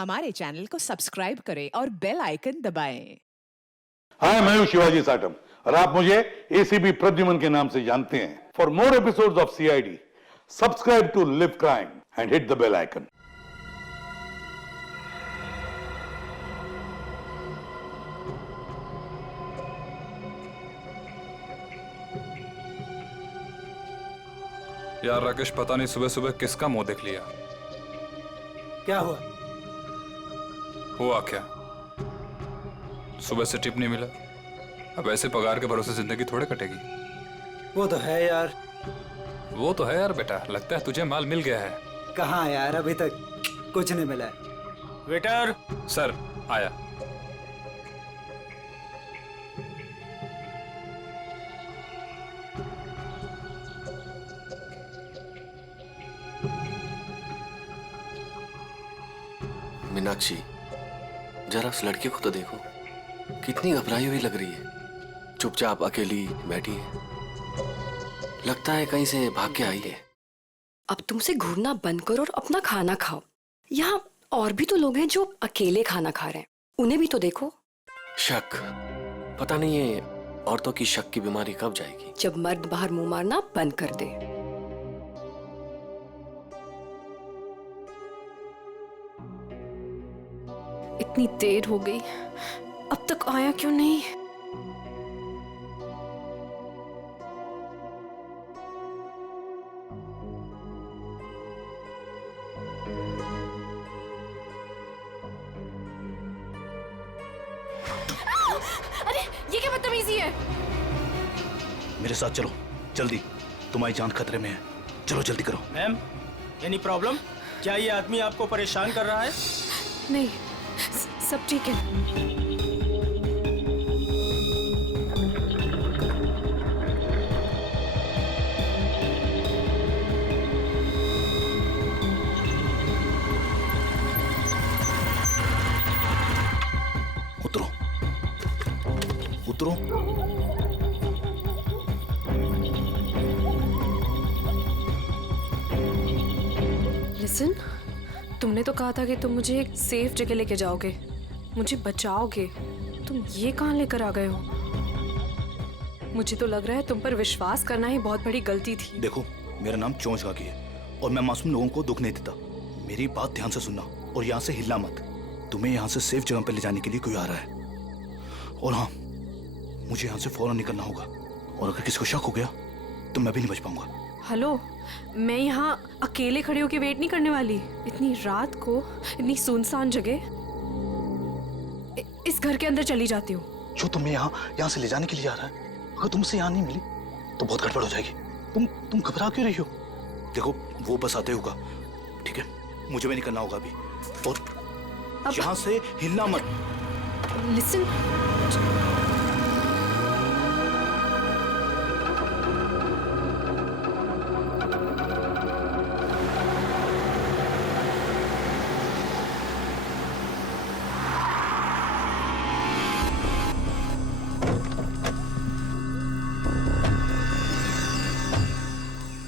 हमारे चैनल को सब्सक्राइब करें और बेल आइकन दबाएं। हाय, मैं हूं शिवाजी साटम और आप मुझे एसीपी प्रद्युमन के नाम से जानते हैं। For more episodes of CID, subscribe to live crime and hit the bell icon. यार राकेश, पता नहीं सुबह सुबह किसका मुंह देख लिया। क्या हुआ? हुआ क्या? सुबह से टिप नहीं मिला। अब ऐसे पगार के भरोसे जिंदगी थोड़े कटेगी। वो तो है यार। वो तो है यार बेटा, लगता है तुझे माल मिल गया है। कहाँ यार, अभी तक कुछ नहीं मिला है। वेटर। सर आया। मीनाक्षी, जरा उस लड़की को तो देखो, कितनी घबराई हुई लग रही है। चुपचाप अकेली बैठी है, लगता है कहीं से भाग के आई है। अब तुमसे घूरना बंद करो और अपना खाना खाओ। यहाँ और भी तो लोग हैं जो अकेले खाना खा रहे हैं, उन्हें भी तो देखो। शक, पता नहीं ये औरतों की शक की बीमारी कब जाएगी। जब मर्द बाहर मुंह मारना बंद कर दे। इतनी देर हो गई, अब तक आया क्यों नहीं? अरे ये क्या बदतमीजी है? मेरे साथ चलो जल्दी, तुम्हारी जान खतरे में है। चलो जल्दी करो। Ma'am, any problem? क्या ये आदमी आपको परेशान कर रहा है? नहीं, सब ठीक है। उतरो उतरो। लिसन, तुमने तो कहा था कि तुम मुझे एक सेफ जगह लेके जाओगे, मुझे बचाओगे। तुम ये कहाँ लेकर आ गए हो? मुझे तो लग रहा है तुम पर विश्वास करना ही बहुत बड़ी गलती थी। देखो, मेरा नाम चोंच गागी है और मैं मासूम लोगों को दुख नहीं देता। मेरी बात ध्यान से सुनना और यहाँ से हिलना मत। तुम्हें यहाँ से सेफ जगह पर ले जाने के लिए कोई आ रहा है। और हाँ, मुझे यहाँ से फौरन निकलना होगा और अगर किसी को शक हो गया तो मैं भी नहीं बच पाऊंगा। हेलो, मैं यहाँ अकेले खड़े होकर वेट नहीं करने वाली। इतनी रात को इतनी सुनसान जगह, इस घर के अंदर चली जाती हूँ। जो तुम्हें यहाँ से ले जाने के लिए आ रहा है, अगर तुमसे यहाँ नहीं मिली तो बहुत गड़बड़ हो जाएगी। तुम घबरा क्यों रही हो? देखो, वो बस आते होगा, ठीक है? मुझे भी निकलना होगा अभी और यहाँ से हिलना मत। लिसन,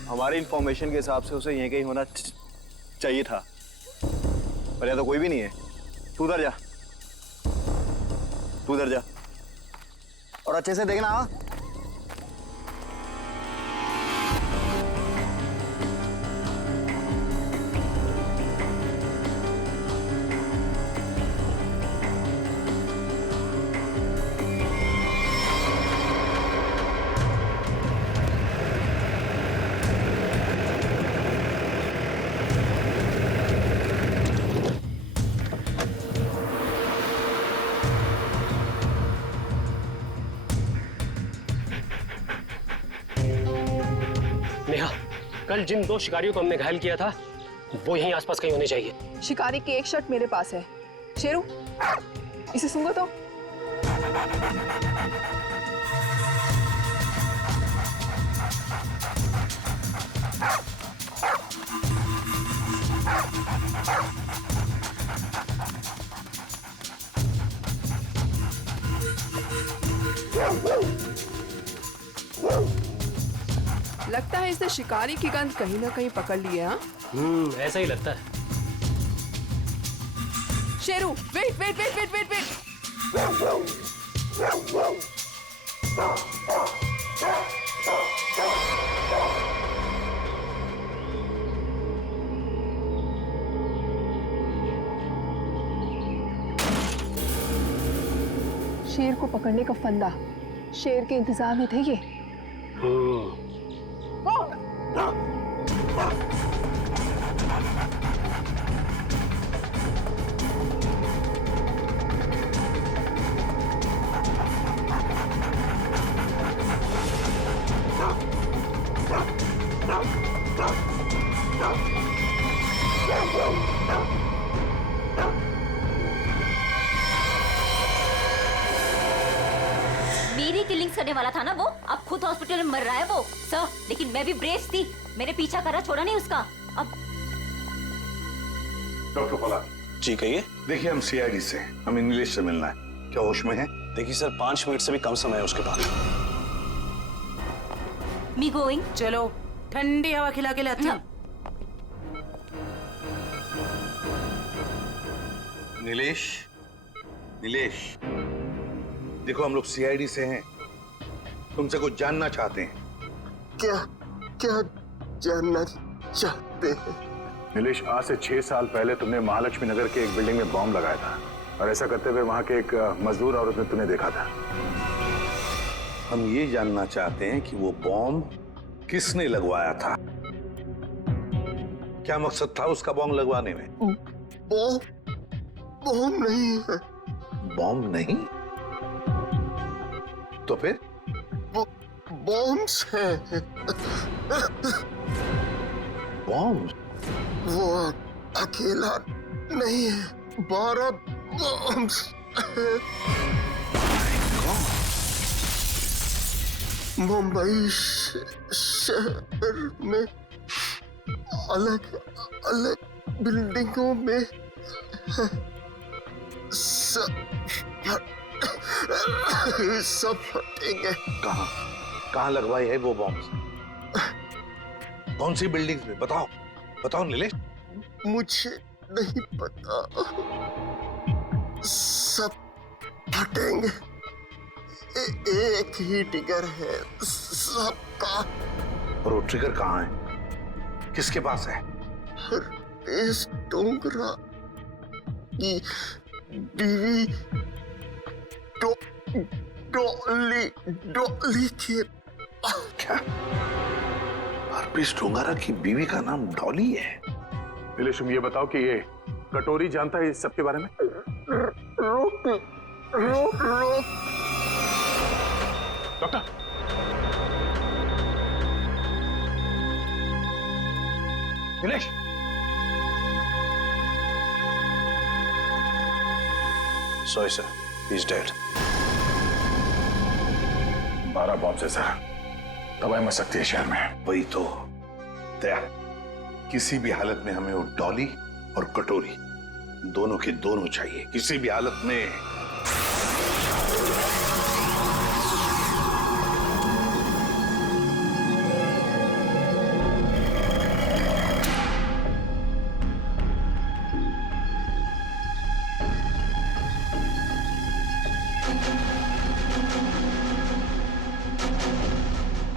हमारी इंफॉर्मेशन के हिसाब से उसे यहीं कहीं होना चाहिए था, पर यहाँ तो कोई भी नहीं है। तू उधर जा, तू उधर जा और अच्छे से देखना। हाँ, नेहा, कल जिन 2 शिकारियों को हमने घायल किया था वो यहीं आसपास कहीं होने चाहिए। शिकारी की एक शर्ट मेरे पास है। शेरू, इसे सूंघो तो। लगता है इसने शिकारी की गंध कहीं ना कहीं पकड़ ली है। हाँ, ऐसा ही लगता है। Sheru wait wait wait wait wait wait शेर को पकड़ने का फंदा, शेर के इंतजार में थे ये। मेरी किलिंग करने वाला था ना वो, अब खुद हॉस्पिटल में मर रहा है वो सर। लेकिन मैं भी ब्रेव थी, मैंने पीछा करा, छोड़ा नहीं उसका। अब डॉक्टर पलानी जी कहिए। देखिए हम सीआईडी से, हमें नीलेश से मिलना है, क्या होश में है? देखिए सर 5 मिनट से भी कम समय है उसके पास। Me going. चलो ठंडी हवा खिला के लाती हूँ। नीलेश, नीलेश, देखो हम लोग सीआईडी से हैं, तुमसे कुछ जानना चाहते हैं। क्या क्या जानना चाहते हैं? नीलेश, आज से 6 साल पहले तुमने महालक्ष्मी नगर के एक बिल्डिंग में बॉम्ब लगाया था और ऐसा करते हुए वहां के एक मजदूर औरत ने तुम्हें देखा था। हम ये जानना चाहते हैं कि वो बॉम्ब किसने लगवाया था, क्या मकसद था उसका बॉम्ब लगवाने में? बॉम्ब नहीं है। बॉम्ब नहीं तो फिर? बॉम्ब्स हैं। बॉम्ब? वो अकेला नहीं है, 12 बॉम्ब्स हैं। मुंबई शहर में अलग अलग बिल्डिंगों में सब फटेंगे। कहाँ कहाँ लगवाई है वो बॉम्ब? कौन सी बिल्डिंग में? बताओ बताओ नीलेश। मुझे नहीं पता, सब फटेंगे। एक ही ट्रिगर है सबका। और वो ट्रिगर कहाँ है, किसके पास है? इस डोंगरा की बीवी डॉली के। क्या हरप्रीत डोंगरा की बीवी का नाम डॉली है? नीलेश, तुम ये बताओ कि ये कटोरी जानता है इस सब के बारे में? रोक रोक रोक। Doctor, Nilesh, sorry sir, he is dead. 12 bomb से सर, तबाही मच सकती है शहर में। वही तो दया, किसी भी हालत में हमें वो डॉली और कटोरी दोनों के दोनों चाहिए, किसी भी हालत में।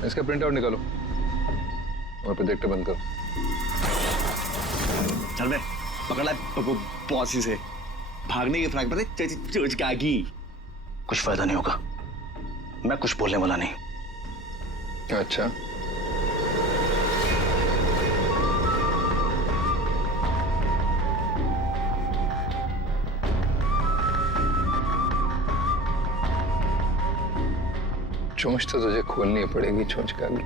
इसका प्रिंट आउट निकालो और प्रोजेक्टर बंद करो। चल बे, पकड़ ला पॉसी से। भागने की फ्रैक पता चोचकागी। कुछ फायदा नहीं होगा, मैं कुछ बोलने वाला नहीं। अच्छा, चोंच तो तुझे खोलनी पड़ेगी, चोंच का भी।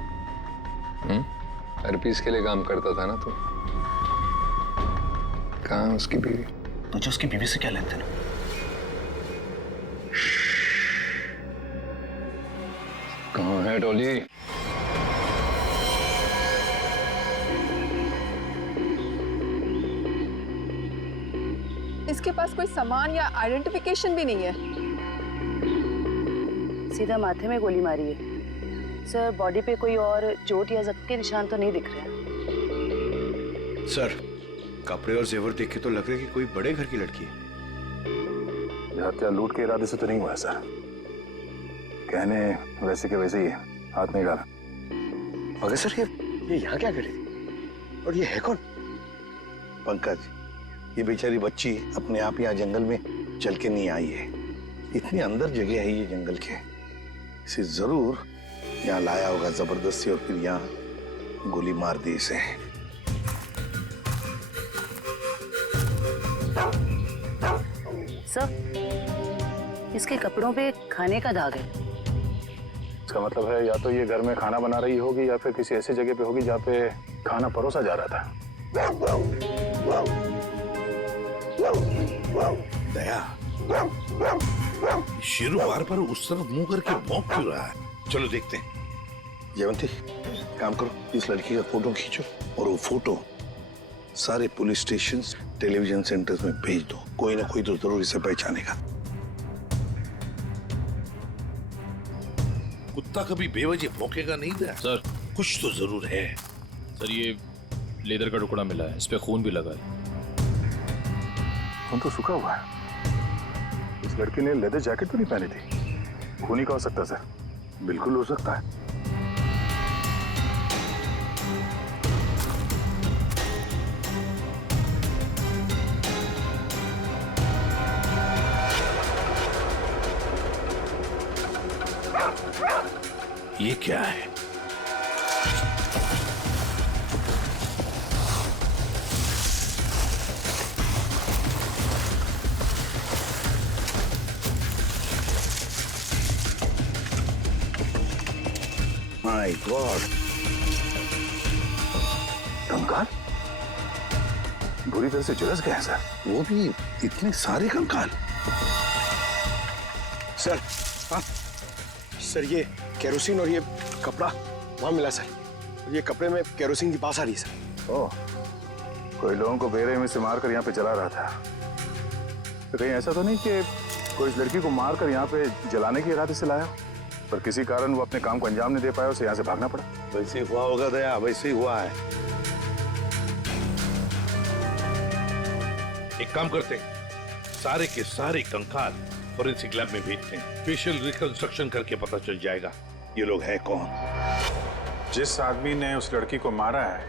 हरपीस के लिए काम करता था ना तू? कहाँ उसकी बीवी? तुझे उसकी बीवी से क्या लेते हैं? कहाँ है डॉली? इसके पास कोई सामान या आइडेंटिफिकेशन भी नहीं है। सीधा माथे में गोली मारी है सर। बॉडी पे कोई और चोट या जख्म के निशान तो नहीं दिख रहे। सर, कपड़े और जेवर देख के तो लग रहा है कि कोई बड़े घर की लड़की है। ये हत्या लूट के इरादे से तो नहीं हुआ है सर। कहने वैसे के वैसे ही है, हाथ नहीं डाला। मगर सर ये यहाँ क्या कर रही थी? और ये है कौन? पंकज, ये बेचारी बच्ची अपने आप यहाँ जंगल में चल के नहीं आई है। इतनी अंदर जगह है ये जंगल के, इसे जरूर यहाँ लाया होगा जबरदस्ती और फिर यहाँ गोली मार दी इसे। सर, इसके कपड़ों पे खाने का दाग है। इसका मतलब है या तो ये घर में खाना बना रही होगी या फिर किसी ऐसी जगह पे होगी जहाँ पे खाना परोसा जा रहा था। दया, शेरू बार बार उस तरफ मुंह करके भौंक क्यों रहा है? चलो देखते हैं। जयवंती, काम करो, इस लड़की का फोटो खींचो और वो फोटो सारे पुलिस स्टेशन, टेलीविजन सेंटर्स में भेज दो। कोई ना कोई तो जरूर इसे पहचानेगा। कुत्ता कभी बेवजह भौंकेगा नहीं था सर। कुछ तो जरूर है सर। ये लेदर का टुकड़ा मिला है, इस पे खून भी लगा है। खून तो सूखा हुआ है। इस लड़की ने लेदर जैकेट तो नहीं पहनी थी। खून ही का हो सकता है सर। बिल्कुल हो सकता है। ये क्या है? माय गॉड, कंकाल बुरी तरह से झुलस गए हैं सर। वो भी इतने सारे कंकाल। सर, हाँ सर, ये केरोसिन और ये कपड़ा वहां मिला सर। ये कपड़े में केरोसिन की बास आ रही है सर। ओह, कोई लोगों को बेरहमी से मारकर यहाँ पे जला रहा था। तो कहीं ऐसा तो नहीं कि कोई इस लड़की को मारकर यहाँ पे जलाने के इरादे से लाया, पर किसी कारण वो अपने काम को अंजाम नहीं दे पाया, उसे यहाँ से भागना पड़ा। वैसे हुआ होगा दया, वैसे ही हुआ है। एक काम करते हैं, सारे के सारे कंकाल फोरेंसिक लैब में भेजते हैं। फेशियल रिकंस्ट्रक्शन करके पता चल जाएगा ये लोग है कौन। जिस आदमी ने उस लड़की को मारा है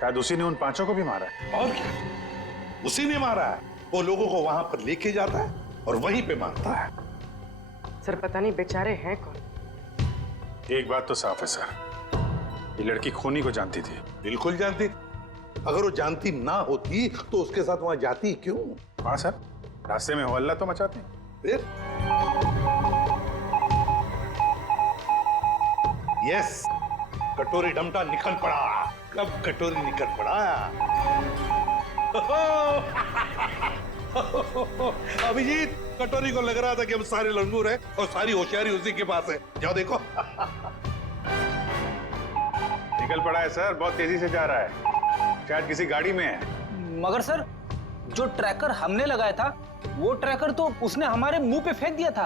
शायद उसी ने उन पांचों को भी मारा है। और क्या, उसी ने मारा है। वो लोगों को वहां पर लेके जाता है और वहीं पे मारता है। सर पता नहीं बेचारे हैं कौन। एक बात तो साफ है सर, ये लड़की खूनी को जानती थी। बिल्कुल जानती। अगर वो जानती ना होती तो उसके साथ वहां जाती क्यों? हाँ सर, रास्ते में हल्ला तो मचाती। फिर यस, कटोरी डमटा निकल पड़ा। कब कटोरी निकल पड़ा? अभिजीत, कटोरी को लग रहा था कि हम सारे लंगूर हैं और सारी होशियारी उसी के पास है। जाओ देखो। निकल पड़ा है सर, बहुत तेजी से जा रहा है, शायद किसी गाड़ी में है। मगर सर, जो ट्रैकर हमने लगाया था वो ट्रैकर तो उसने हमारे मुंह पे फेंक दिया था।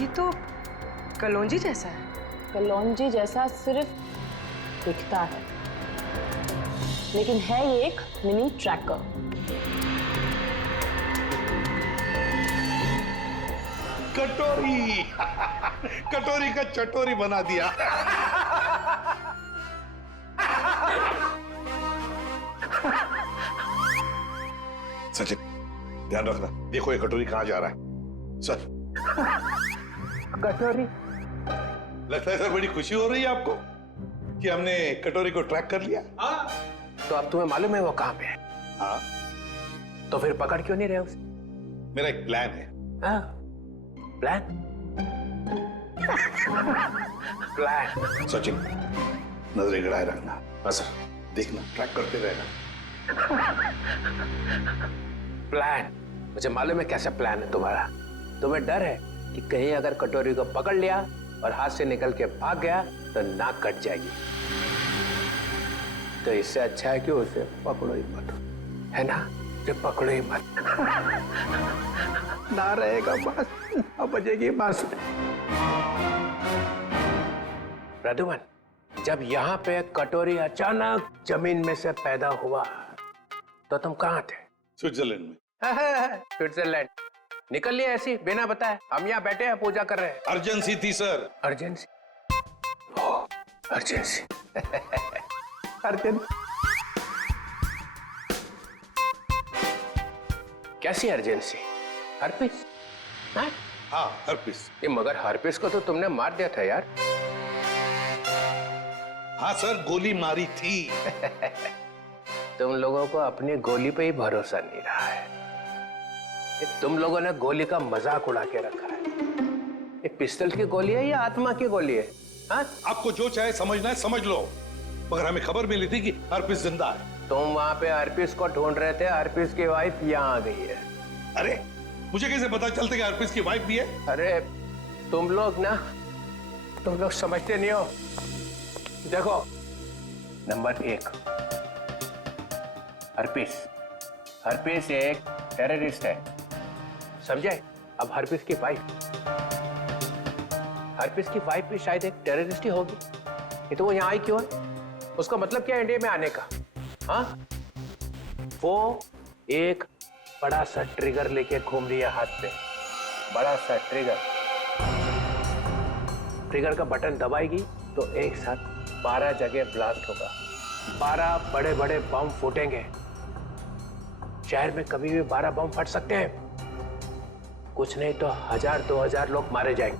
ये तो कलौंजी जैसा है। कलौंजी जैसा सिर्फ दिखता है, लेकिन है ये एक मिनी ट्रैकर। कटोरी कटोरी का चटोरी बना दिया। सचिन, ध्यान रखना, देखो ये कटोरी कहां जा रहा है। सर, कटोरी। लगता है सर बड़ी खुशी हो रही है आपको कि हमने कटोरी को ट्रैक कर लिया। तो अब तुम्हें मालूम है वो कहाँ पे है? हाँ। तो फिर पकड़ क्यों नहीं रहे उसे? मेरा एक प्लान है। हाँ, प्लान? प्लान। सचिन, नजरें गड़ाए रखना। हाँ सर। देखना, ट्रैक करते रहना। प्लान? मुझे मालूम है कैसा प्लान है तुम्हारा। तुम्हें डर है कि कहीं अगर कटोरी को पकड़ लिया और हाथ से निकल के भाग गया तो नाक कट जाएगी। तो इससे अच्छा है कि उसे पकड़ो ही मत, है ना? जो पकड़ो ही मत। ना रहेगा बस, ना बजेगी बस। प्रद्युमन, जब यहाँ पे कटोरी अचानक जमीन में से पैदा हुआ तो तुम कहाँ थे? स्विट्जरलैंड में। स्विट्जरलैंड निकल लिए ऐसी बिना बताए? हम यहाँ बैठे हैं पूजा कर रहे हैं। अर्जेंसी थी सर। अर्जेंसी? अर्जेंसी अर्जेंसी कैसी अर्जेंसी? हर्पिस? हाँ हर्पिस। ये मगर हर्पिस को तो तुमने मार दिया था यार। हाँ सर, गोली मारी थी। तुम लोगों को अपनी गोली पे ही भरोसा नहीं रहा है। ये तुम लोगों ने गोली का मजाक उड़ा के रखा है। ये पिस्टल की गोली है या आत्मा की गोली है? हाँ? आपको जो चाहे समझना है समझ लो, मगर हमें खबर मिली थी कि हर्पिस जिंदा है। तुम वहां पे हर्पिस को ढूंढ रहे थे, हर्पिस की वाइफ यहाँ आ गई है। अरे मुझे कैसे पता चलता कि हर्पिस की वाइफ भी है? अरे तुम लोग समझते नहीं हो। देखो, नंबर 1, हर्पिस एक टेररिस्ट है, समझे? अब हर्पिस की वाइफ भी शायद एक टेररिस्ट ही होगी। ये तो वो यहाँ आई क्यों है? उसका मतलब क्या है इंडिया में आने का? हाँ, वो एक बड़ा सा ट्रिगर लेके घूम रही है हाथ पे। बड़ा सा ट्रिगर का बटन दबाएगी तो एक साथ 12 जगह ब्लास्ट होगा। 12 बड़े बड़े बम फूटेंगे। शहर में कभी भी 12 बम फट सकते हैं। कुछ नहीं तो 1000-2000 लोग मारे जाएंगे।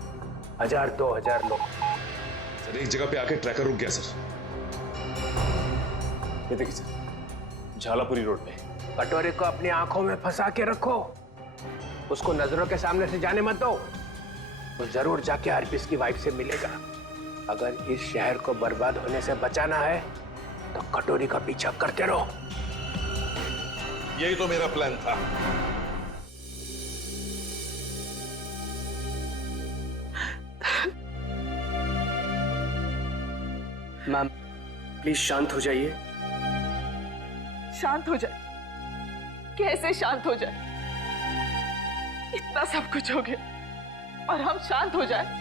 1000-2000 लोग। सर एक जगह पे आके ट्रैकर रुक गया सर। ये देखिए सर, झालापुरी रोड पे। कटोरी को अपनी आंखों में फंसा के रखो, उसको नजरों के सामने से जाने मत दो। वो जरूर जाके हर्पिस की वाइफ से मिलेगा। अगर इस शहर को बर्बाद होने से बचाना है तो कटोरी का पीछा करते रहो। यही तो मेरा प्लान था। मैम प्लीज शांत हो जाइए। शांत हो जाए? कैसे शांत हो जाए? इतना सब कुछ हो गया और हम शांत हो जाए?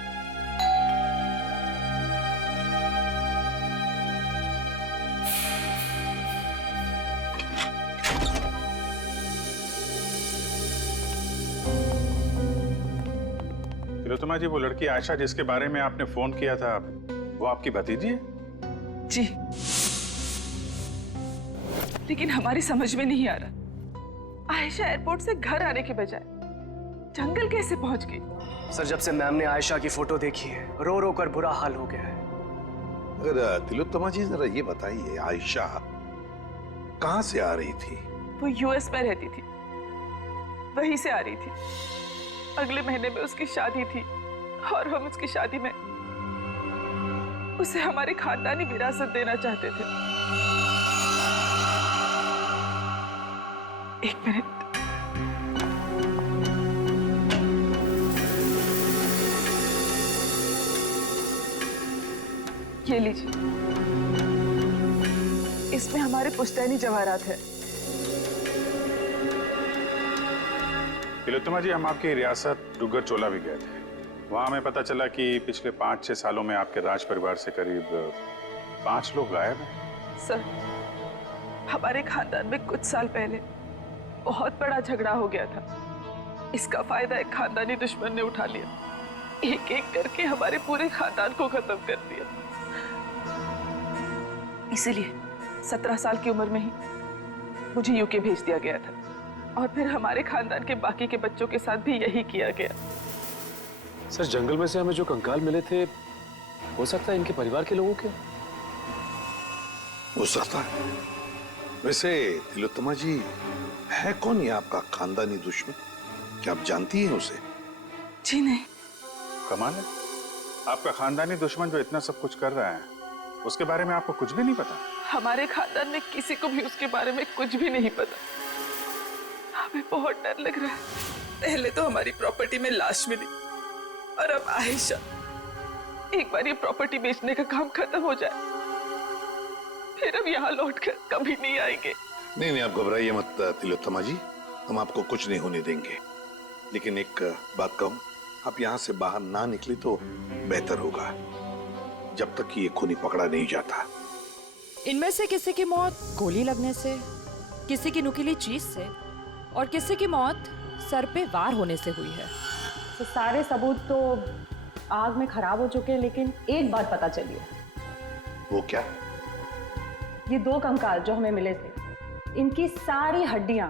तिलोत्तमा जी, वो लड़की आयशा जिसके बारे में आपने फोन किया था, वो आपकी भतीजी है? जी, लेकिन हमारी समझ में नहीं आ रहा, आयशा एयरपोर्ट से घर आने के बजाय जंगल कैसे पहुंच गई? सर जब से मैम ने आयशा की फोटो देखी है, रो रो कर बुरा हाल हो गया है। अगर तिलोत्तमा जी जरा ये बताइए, आयशा कहाँ से आ रही थी? वो यूएस में रहती थी, वहीं से आ रही थी। अगले महीने में उसकी शादी थी और हम उसकी शादी में उसे हमारी खानदानी विरासत देना चाहते थे। एक मिनट, ये लीजिए, इसमें हमारे पुश्तैनी जवाहरात है। तिलोत्तमा जी, हम आपकी रियासत डुग्गर चोला भी गए थे। वहां हमें पता चला कि पिछले 5-6 सालों में आपके राज परिवार से करीब 5 लोग गायब हैं। सर, हमारे खानदान में कुछ साल पहले बहुत बड़ा झगड़ा हो गया था। इसका फायदा एक खानदानी दुश्मन ने उठा लिया, एक एक करके हमारे पूरे खानदान को खत्म कर दिया। इसीलिए 17 साल की उम्र में ही मुझे यूके भेज दिया गया था और फिर हमारे खानदान के बाकी के बच्चों के साथ भी यही किया गया। सर जंगल में से हमें जो कंकाल मिले थे, हो सकता है इनके परिवार के लोगों के? हो सकता है। वैसे तिलोत्तमा जी, है कौन ये आपका खानदानी दुश्मन? क्या आप जानती हैं उसे? जी नहीं। कमाल है, आपका खानदानी दुश्मन जो इतना सब कुछ कर रहा है, उसके बारे में आपको कुछ भी नहीं पता? हमारे खानदान में किसी को भी उसके बारे में कुछ भी नहीं पता। हमें बहुत डर लग रहा है। पहले तो हमारी प्रॉपर्टी में लाश मिली और अब आयशा। एक बार ये प्रॉपर्टी बेचने का काम खत्म हो जाए, फिर अब यहाँ लौटकर कभी नहीं आएंगे। नहीं नहीं, आप घबराइए मत तिलोत्तमा जी, हम आपको कुछ नहीं होने देंगे। लेकिन एक बात कहूं, आप यहां से बाहर ना निकले तो बेहतर होगा, जब तक कि ये खूनी पकड़ा नहीं जाता। इनमें से किसी की मौत गोली लगने से, किसी की नुकीली चीज से और किसी की मौत सर पे वार होने से हुई है। तो सारे सबूत तो आग में खराब हो चुके हैं, लेकिन एक बात पता चली है। वो क्या? ये 2 कंकाल जो हमें मिले थे, इनकी सारी हड्डियां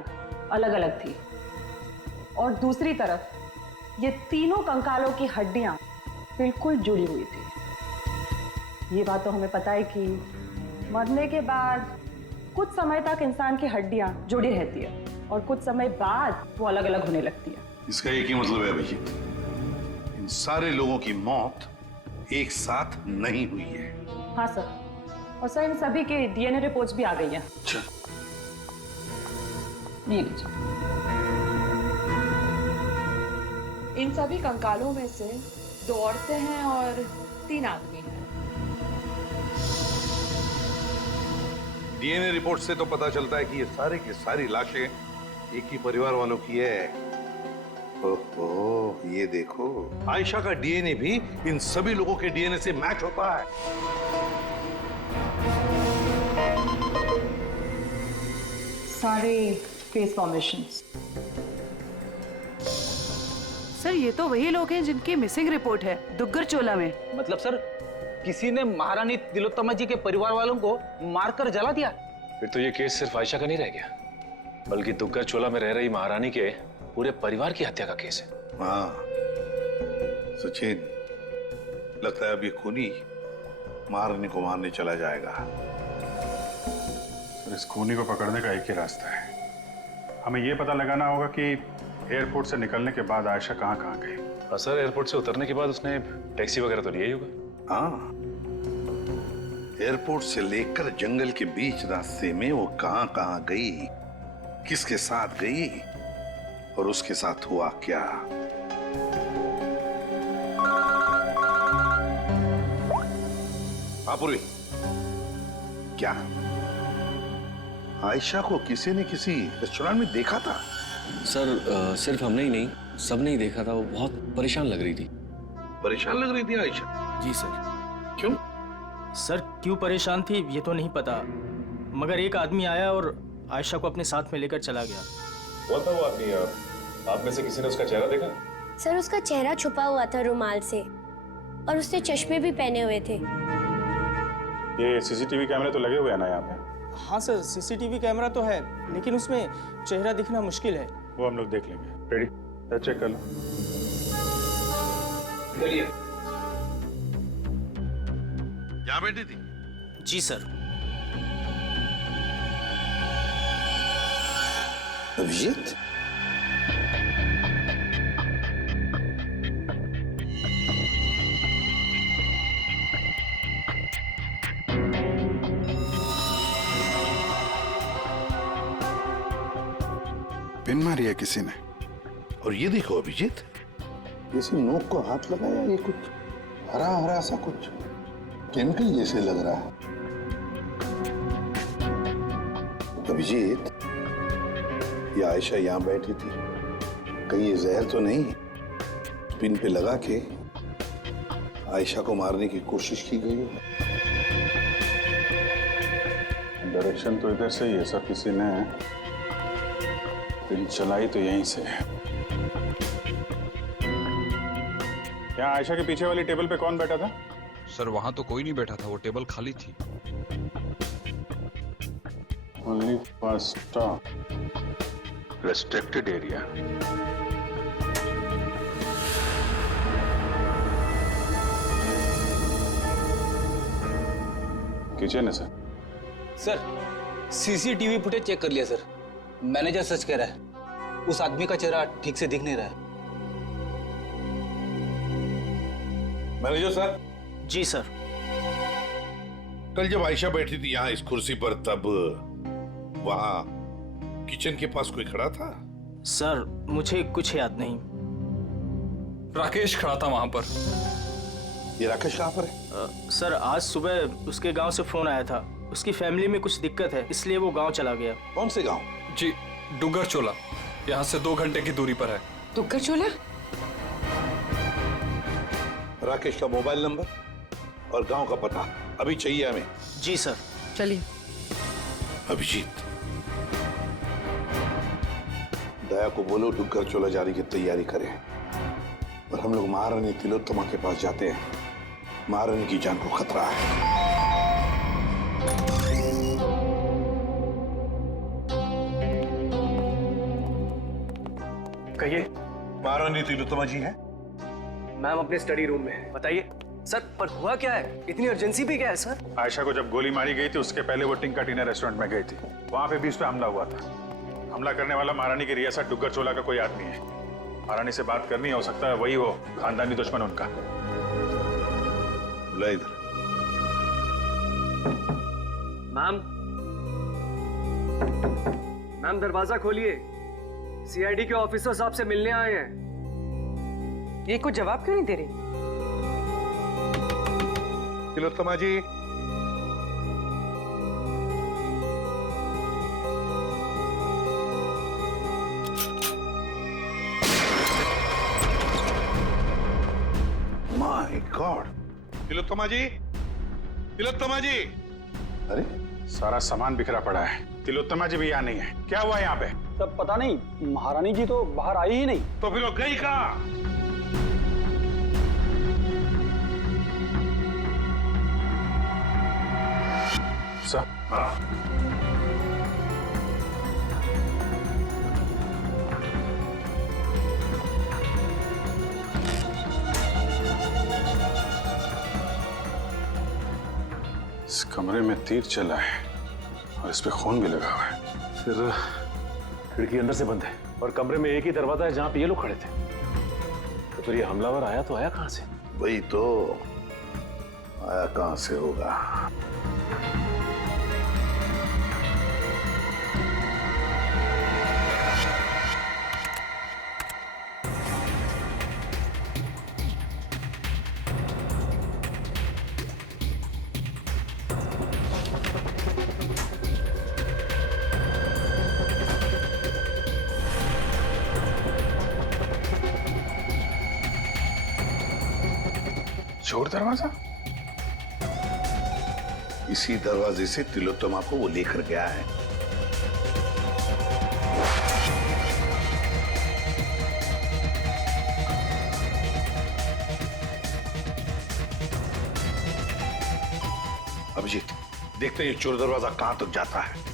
अलग अलग थी और दूसरी तरफ ये तीनों कंकालों की हड्डियां बिल्कुल जुड़ी हुई थी। ये बात तो हमें पता है कि मरने के बाद कुछ समय तक इंसान की हड्डियां जुड़ी रहती है और कुछ समय बाद वो अलग अलग होने लगती है। इसका एक ही मतलब है अभिजीत, इन सारे लोगों की मौत एक साथ नहीं हुई है। हाँ सर, और सर इन सभी के डीएनए रिपोर्ट्स भी आ गई हैं। अच्छा, ये लीजिए। इन सभी कंकालों में से 2 औरतें हैं और 3 आदमी हैं। डीएनए रिपोर्ट से तो पता चलता है कि ये सारे की सारी लाशें एक ही परिवार वालों की है। ओहो, ये देखो, आयशा का डीएनए भी इन सभी लोगों के डीएनए से मैच होता है। सारे फेस फॉर्मेशंस। सर ये तो वही लोग हैं जिनकी मिसिंग रिपोर्ट है दुग्गर चोला में। मतलब सर, किसी ने महारानी तिलोत्तमा जी के परिवार वालों को मारकर जला दिया। फिर तो ये केस सिर्फ आयशा का नहीं रह गया, बल्कि दुग्गर चोला में रह रही महारानी के पूरे परिवार की हत्या का केस है। हाँ सचिन, लगता है अब ये खूनी महारानी को मारने चला जाएगा। सर, इस खूनी को पकड़ने का एक ही रास्ता है, हमें ये पता लगाना होगा कि एयरपोर्ट से निकलने के बाद आयशा कहाँ गई। सर, एयरपोर्ट से उतरने के बाद उसने टैक्सी वगैरह तो लिया ही होगा। हाँ, एयरपोर्ट से लेकर जंगल के बीच रास्ते में वो कहाँ गई, किसके साथ गई और उसके साथ हुआ क्या। आपुरी, क्या आयशा को किसी ने किसी रेस्टोरेंट में देखा था? सर, सिर्फ हमने ही नहीं, सबने ही देखा था। वो बहुत परेशान लग रही थी। परेशान लग रही थी आयशा? जी सर। क्यों? सर, क्यों परेशान थी ये तो नहीं पता, मगर एक आदमी आया और आयशा को अपने साथ में लेकर चला गया। कौन था वो आदमी? आप में से किसी ने उसका चेहरा देखा? सर, उसका चेहरा छुपा हुआ था रुमाल से और उसने चश्मे भी पहने हुए थे। ये सीसीटीवी कैमरे तो लगे हुए हैं ना यहाँ पे? हाँ सर, सीसीटीवी कैमरा तो है, लेकिन उसमें चेहरा दिखना मुश्किल है। वो हम लोग देख लेंगे। रेडी? चेक कर लो। चलिए। यहाँ बैठी थी? जी सर। अभिजीत? पिन मारी है किसी ने। और ये देखो अभिजीत, किसी नोक को हाथ लगाया, ये कुछ हरा हरा सा कुछ केमिकल जैसे लग रहा है। अभिजीत, ये आयशा यहाँ बैठी थी, कहीं ये जहर तो नहीं पिन पे लगा के आयशा को मारने की कोशिश की गई है? डायरेक्शन तो इधर से ही है सर, किसी ने पिन चलाई तो यहीं से है। यहाँ आयशा के पीछे वाली टेबल पे कौन बैठा था? सर, वहां तो कोई नहीं बैठा था, वो टेबल खाली थी। Only first stop restricted area. Kitchen है sir. Sir, CCTV footage check कर लिया सर। मैनेजर सच कह रहा है, उस आदमी का चेहरा ठीक से दिख नहीं रहा है। Manager sir. जी सर। कल जब आयशा बैठी थी यहाँ इस कुर्सी पर, तब वहां किचन के पास कोई खड़ा था? सर, मुझे कुछ याद नहीं। राकेश खड़ा था वहां पर। ये राकेश कहाँ पर है? सर, आज सुबह उसके गांव से फोन आया था, उसकी फैमिली में कुछ दिक्कत है, इसलिए वो गांव चला गया। कौन से गांव? जी, डुग्गर चोला, यहाँ से 2 घंटे की दूरी पर है। दुग्गर चोला? राकेश का मोबाइल नंबर और गांव का पता अभी चाहिए हमें। जी सर। चलिए। अभिजीत, दया को बोलो डुग्गर चोला जारी की तैयारी करें और हम लोग महारानी तिलोत्तमा के पास जाते हैं। महारानी की जान को खतरा है। कहिए। महारानी तिलोत्तमा जी हैं? मैम अपने स्टडी रूम में है, बताइए। सर पर हुआ क्या है? इतनी अर्जेंसी भी क्या है सर? आयशा को जब गोली मारी गई थी उसके पहले वो टिंका टीना रेस्टोरेंट में गई थी। वहां पे भी उस पर हमला हुआ था। हमला करने वाला महारानी की रियासत डुग्गर चोला का कोई आदमी है। महारानी से बात करनी हो सकता है वही हो खानदानी दुश्मन उनका। बुला इधर। मैम दरवाजा खोलिए, सीआईडी के ऑफिसर साहब से मिलने आए हैं। ये कुछ जवाब क्यों नहीं दे रही? तिलोत्तमा जी, माय गॉड। तिलोत्तमा जी, तिलोत्तमा जी। अरे सारा सामान बिखरा पड़ा है। तिलोत्तमा जी भी यहाँ नहीं है। क्या हुआ यहाँ पे? सब पता नहीं, महारानी जी तो बाहर आई ही नहीं। तो फिर वो गई कहाँ? सर, इस कमरे में तीर चला है और इस पे खून भी लगा हुआ है। फिर खिड़की अंदर से बंद है और कमरे में एक ही दरवाजा है जहां पे ये लोग खड़े थे। तो फिर ये हमलावर आया तो आया कहां से? वही तो, आया कहां से होगा? चोर दरवाजा? इसी दरवाजे से तिलोत्तमा को वो लेकर गया है। अभिजीत, देखते हैं ये चोर दरवाजा कहां तक जाता है।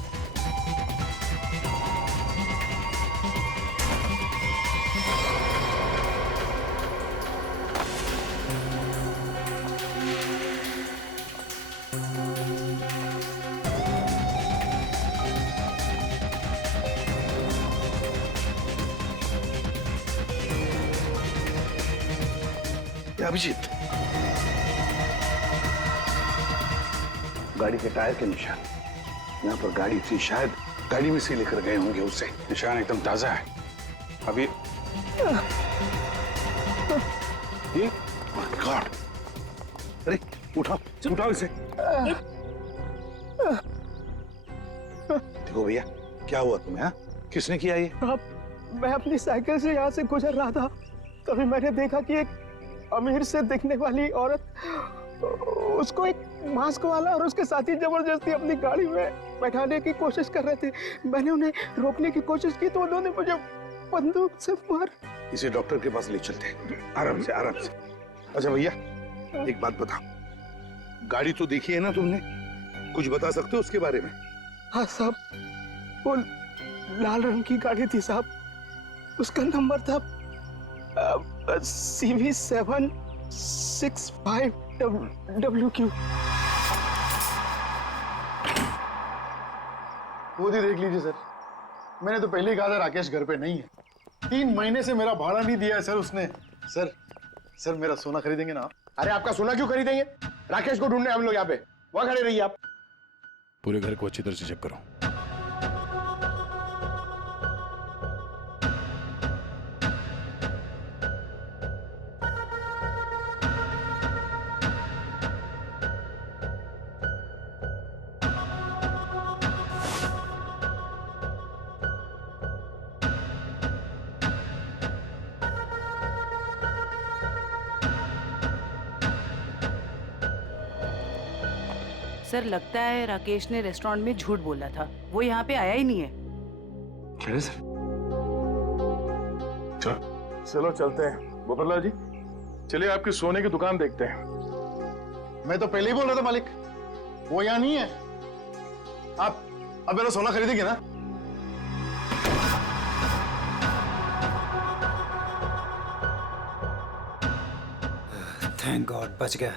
अभिजीत, गाड़ी के टायर के निशान यहाँ पर गाड़ी थी, शायद गाड़ी में से लेकर गए होंगे उसे। निशान एकदम ताजा है। अभी ये गॉड, अरे उठाओ उठाओ इसे। देखो भैया, क्या हुआ तुम्हें? हाँ, किसने किया ये? मैं अपनी साइकिल से यहाँ से गुजर रहा था, तभी मैंने देखा कि एक अमीर से दिखने वाली औरत, उसको एक मास्क वाला और उसके साथी जबरदस्ती अपनी गाड़ी में बैठाने की कोशिश कर रहे थे। मैंने उन्हें रोकने की कोशिश की तो उन्होंने मुझे बंदूक से मार। इसे डॉक्टर के पास ले चलते हैं, आराम से आराम से। अच्छा भैया, एक बात बताओ, गाड़ी तो देखी है ना तुमने? कुछ बता सकते हो उसके बारे में? हाँ साहब, वो लाल रंग की गाड़ी थी साहब। उसका नंबर था CV765WQ। खुद ही देख लीजिए सर, मैंने तो पहले ही कहा था राकेश घर पे नहीं है। 3 महीने से मेरा भाड़ा नहीं दिया है सर उसने। सर मेरा सोना खरीदेंगे ना? अरे आपका सोना क्यों खरीदेंगे? राकेश को ढूंढने हम लोग यहाँ पे, वहां खड़े रहिए आप। पूरे घर को अच्छी तरह से चेक करो। सर लगता है राकेश ने रेस्टोरेंट में झूठ बोला था, वो यहाँ पे आया ही नहीं है। चले सर। चलो चलते हैं। गोपाललाल जी, चलिए आपकी सोने की दुकान देखते हैं। मैं तो पहले ही बोल रहा था मालिक, वो यहाँ नहीं है। आप अब मेरा सोना खरीदेंगे ना? थैंक गॉड, बच गया।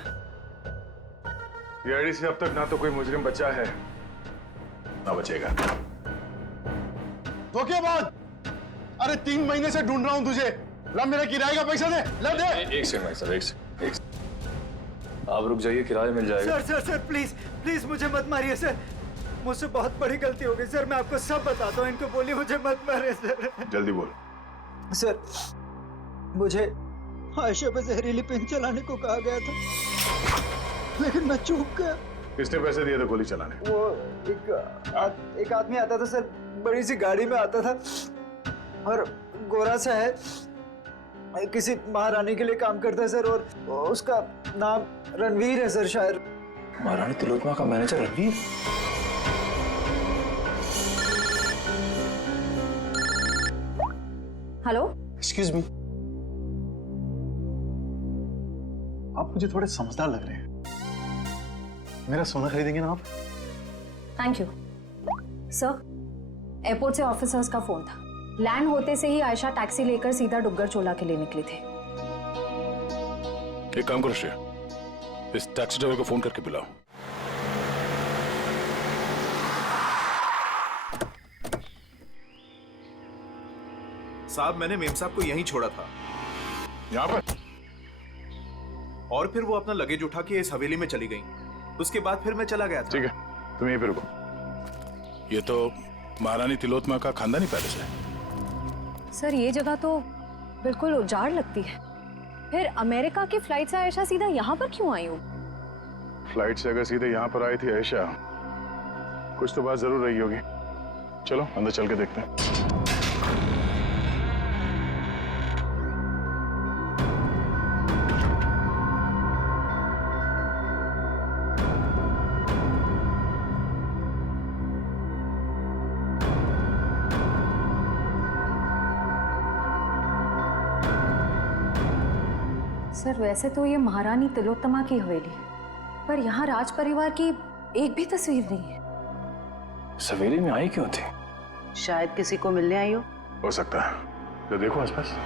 सीआईडी से अब तक ना तो कोई मुजरिम बचा है ना बचेगा। धोखेबाज! अरे 3 महीने से ढूंढ रहा हूं तुझे। ला मेरा किराए का पैसा दे, ला दे। एक सेकंड भाई साहब, एक सेकंड। आप रुक जाइए, किराया मिल जाएगा। सर प्लीज प्लीज मुझे मत मारिए सर, मुझसे बहुत बड़ी गलती हो गई सर, मैं आपको सब बताता हूँ। इनको बोलिए मुझे मत मारिए सर। जल्दी बोल। सर मुझे आयशा पे जहरीली पेन चलाने को कहा गया था, लेकिन मैं चूक गया। किसने पैसे दिए थे गोली चलाने? वो एक आदमी आता था सर, बड़ी सी गाड़ी में आता था और गोरा सा है, किसी महारानी के लिए काम करता है सर, और उसका नाम रणवीर है सर शायद। महारानी तिलोत्तमा का manager Ranveer? Hello, excuse me, आप मुझे थोड़े समझदार लग रहे हैं। मेरा सोना खरीदेंगे ना आप? Thank you sir. एयरपोर्ट से ऑफिसर्स का फोन था, लैंड होते से ही आयशा टैक्सी लेकर सीधा डुग्गर चोला के लिए निकली थी। एक काम करो श्रेया, इस टैक्सी ड्राइवर को फोन करके बुलाओ। साहब मैंने मेम साहब को यहीं छोड़ा था। यहाँ पर? और फिर वो अपना लगेज उठा के इस हवेली में चली गई। उसके बाद फिर मैं चला गया था। ठीक है, तुम यहीं पे रुको। ये तो महारानी तिलोत्तमा का खानदानी पैलेस है। सर ये जगह तो बिल्कुल उजाड़ लगती है। फिर अमेरिका की फ्लाइट से आयशा सीधा यहाँ पर क्यों आई हूँ? फ्लाइट से अगर सीधे यहाँ पर आई थी आयशा, कुछ तो बात जरूर रही होगी। चलो अंदर चल के देखते हैं। सर वैसे तो ये महारानी तिलोत्तमा की हवेली, पर यहाँ राज परिवार की एक भी तस्वीर नहीं है। इस हवेली में आई क्यों थी? शायद किसी को मिलने आई हो सकता है। तो देखो आसपास।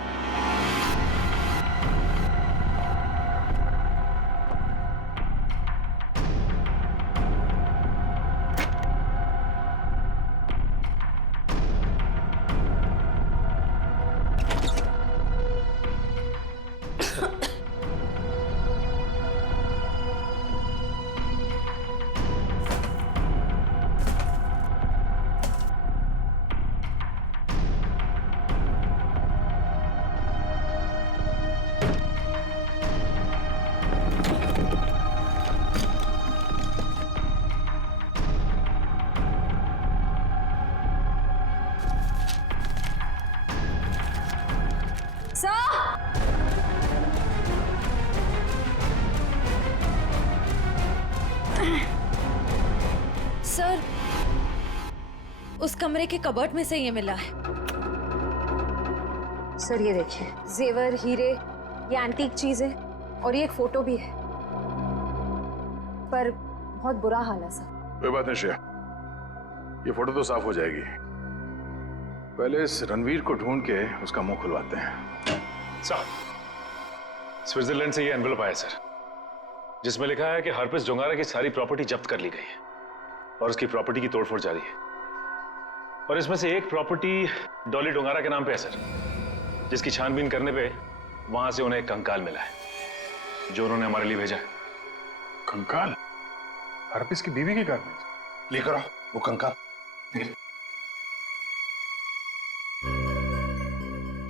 सर उस कमरे के कबर्ड में से ये मिला है। सर ये देखिए, जेवर, हीरे, ये एंटीक चीज है और ये एक फोटो भी है, पर बहुत बुरा हाल है सर। कोई बात नहीं श्रेया, ये फोटो तो साफ हो जाएगी। पहले इस रणवीर को ढूंढ के उसका मुंह खुलवाते हैं। साहब, स्विट्जरलैंड से ये एनवेलप आया सर, जिसमें लिखा है कि हरप्रिस डोंगारा की सारी प्रॉपर्टी जब्त कर ली गई है और उसकी प्रॉपर्टी की तोड़फोड़ जारी है। और इसमें से एक प्रॉपर्टी डॉली डोंगारा के नाम पे है सर, जिसकी छानबीन करने पे वहां से उन्हें एक कंकाल मिला है जो उन्होंने हमारे लिए भेजा है। कंकाल? हरप्रिस की बीवी के घर में? लेकर आओ वो कंकाल।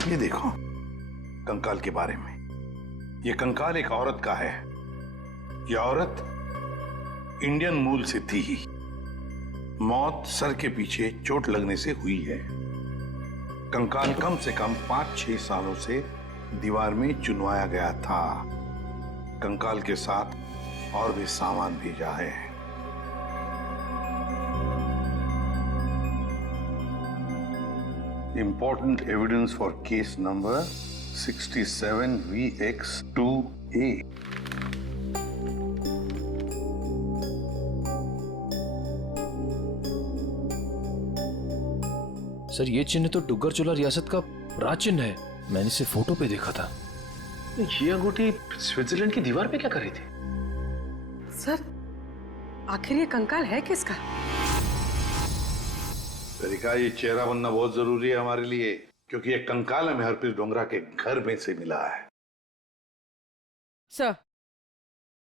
ये देखो कंकाल के बारे में। ये कंकाल एक औरत का है। ये औरत इंडियन मूल से थी ही। मौत सर के पीछे चोट लगने से हुई है। कंकाल कम से कम 5-6 सालों से दीवार में चुनवाया गया था। कंकाल के साथ और भी सामान भेजा है। Important evidence for case number 67VX2A. Sir ये चिन्ह तो डुग्गर चोला रियासत का राज चिन्ह है। मैंने इसे फोटो पे देखा था। ये अंगूठी स्विट्जरलैंड की दीवार पे क्या कर रही थी? सर आखिर ये कंकाल है किसका? तरीका ये चेहरा बनना बहुत जरूरी है हमारे लिए, क्योंकि ये कंकाल हमें हरप्रीत डोंगरा के घर में से मिला है। सर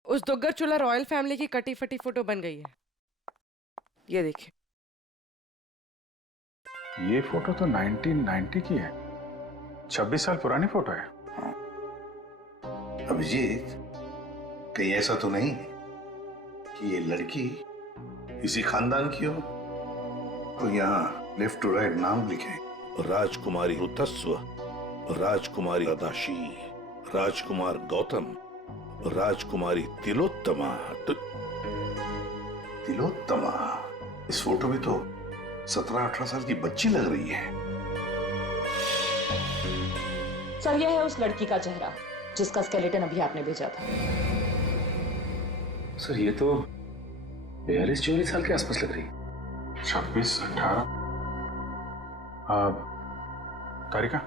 उस दुग्गर चोला रॉयल फैमिली की कटी फटी फोटो बन गई है, ये देखिए। ये फोटो तो 1990 की है, 26 साल पुरानी फोटो है। अभिजीत, कहीं ऐसा तो नहीं कि ये लड़की इसी खानदान की हो? तो यहाँ लेफ्ट टू राइट नाम लिखे, राजकुमारी ऋतस्व, राजकुमारी अदाशी, राजकुमार गौतम, राजकुमारी तिलोत्तमा। तिलोत्तमा, इस फोटो में तो 17-18 साल की बच्ची लग रही है। सर यह है उस लड़की का चेहरा जिसका स्केलेटन अभी आपने भेजा था। सर ये तो 42-44 साल के आसपास लग रही है। 26-18। तारिका,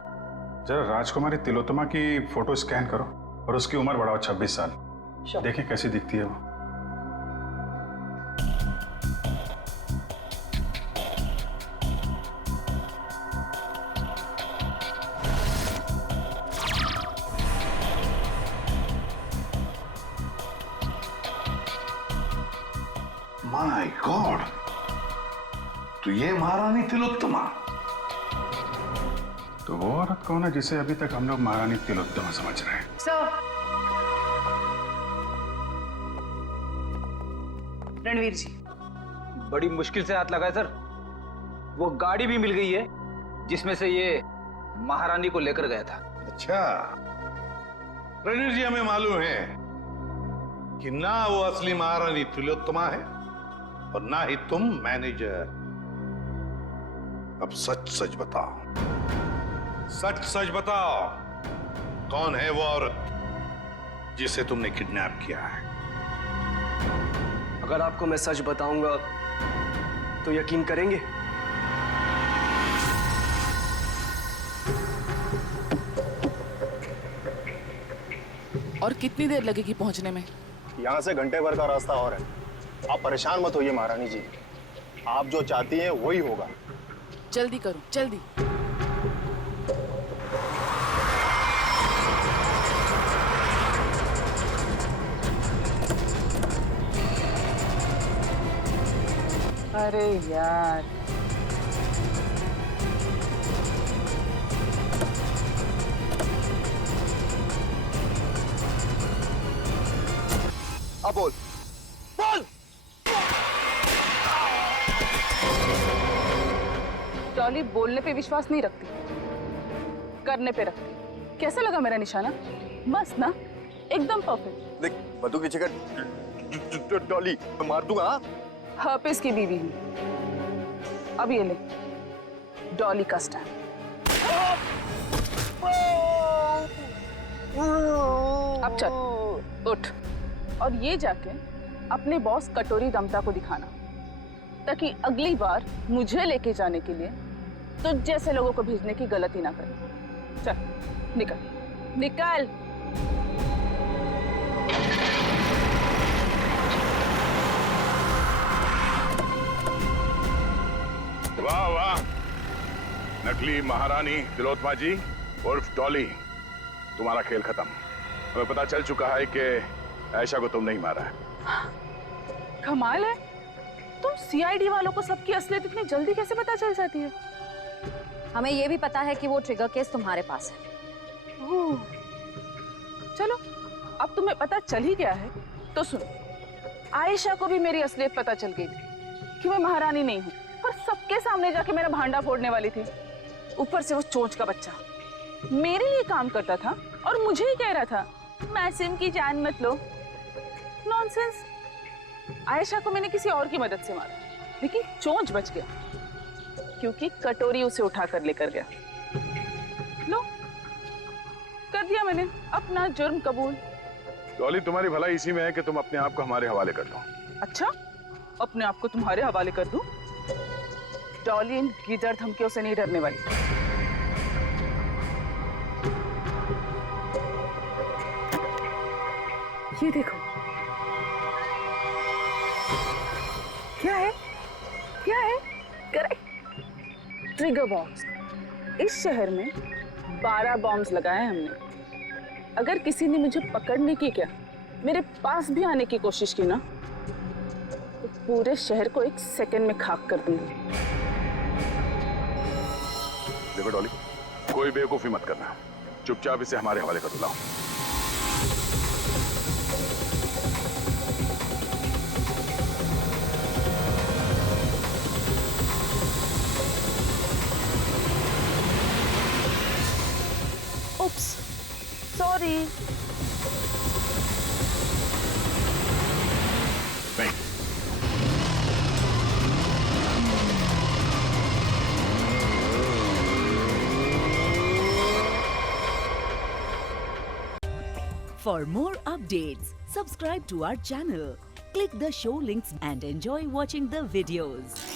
जरा राजकुमारी तिलोत्तमा की फोटो स्कैन करो और उसकी उम्र बढ़ाओ 26 साल। देखें कैसी दिखती है वो। माय गॉड, तो ये महारानी तिलोत्तमा। तो वो औरत कौन है जिसे अभी तक हम लोग महारानी तिलोत्तमा समझ रहे हैं? रणवीर जी, बड़ी मुश्किल से हाथ लगा है सर। वो गाड़ी भी मिल गई है जिसमें से ये महारानी को लेकर गया था। अच्छा, रणवीर जी, हमें मालूम है कि ना वो असली महारानी तिलोत्तमा है और ना ही तुम मैनेजर। अब सच सच बताओ, सच सच बताओ, कौन है वो औरत जिसे तुमने किडनैप किया है? अगर आपको मैं सच बताऊंगा तो यकीन करेंगे? और कितनी देर लगेगी पहुंचने में? यहाँ से घंटे भर का रास्ता और है। आप परेशान मत होइए महारानी जी, आप जो चाहती हैं वही होगा। जल्दी करो, जल्दी। अरे यार, अब बोल बोल। डॉली बोलने पे विश्वास नहीं रखती, करने पे रखती। कैसा लगा मेरा निशाना? मस्त ना, एकदम परफेक्ट। देख बंदूक की जगह डॉली मार दूंगा। हर्पिस की बीवी हूँ। अब ये ले डॉली का स्टैम्प। अब चल, उठ और ये जाके अपने बॉस कटोरी दमता को दिखाना, ताकि अगली बार मुझे लेके जाने के लिए तो जैसे लोगों को भेजने की गलती ना करे। चल निकल निकल। वाह वाह, नकली महारानी तिलोत्तमा जी उर्फ डॉली, तुम्हारा खेल खत्म। हमें पता चल चुका है कि आयशा को तुम नहीं मारा है। कमाल है, तुम सीआईडी वालों को सबकी असलियत इतनी जल्दी कैसे पता चल जाती है? हमें ये भी पता है कि वो ट्रिगर केस तुम्हारे पास है। ओह, चलो अब तुम्हें पता चल ही गया है तो सुनो, आयशा को भी मेरी असलियत पता चल गई थी कि मैं महारानी नहीं हूँ, पर सबके सामने जाके मेरा भांडा फोड़ने वाली थी। ऊपर से वो चोंच का बच्चा मेरे लिए काम करता था और मुझे ही कह रहा था मासूम की जान मत लो। नॉनसेंस। आयशा को मैंने किसी और की मदद से मारा, लेकिन चोंच बच गया। क्योंकि कटोरी उसे उठा कर लेकर गया। लो, कर दिया मैंने अपना जुर्म कबूल। डॉली, तुम्हारी भलाई इसी में है कि तुम अपने आप को हमारे हवाले कर दो। अच्छा, अपने आप को तुम्हारे हवाले कर दूं? डॉली इन गीदड़ धमकियों से नहीं डरने वाली। ये देखो, क्या है? क्या है? Correct, trigger bombs. इस शहर में 12 बॉम्ब्स लगाए हैं हमने। अगर किसी ने मुझे पकड़ने की, क्या मेरे पास भी आने की कोशिश की ना, तो पूरे शहर को 1 सेकंड में खाक कर दूंगी। देखो डॉली, कोई बेवकूफी मत करना, चुपचाप इसे हमारे हवाले कर दो। लाओ। Oops, sorry. For more updates, subscribe to our channel, click the show links and enjoy watching the videos.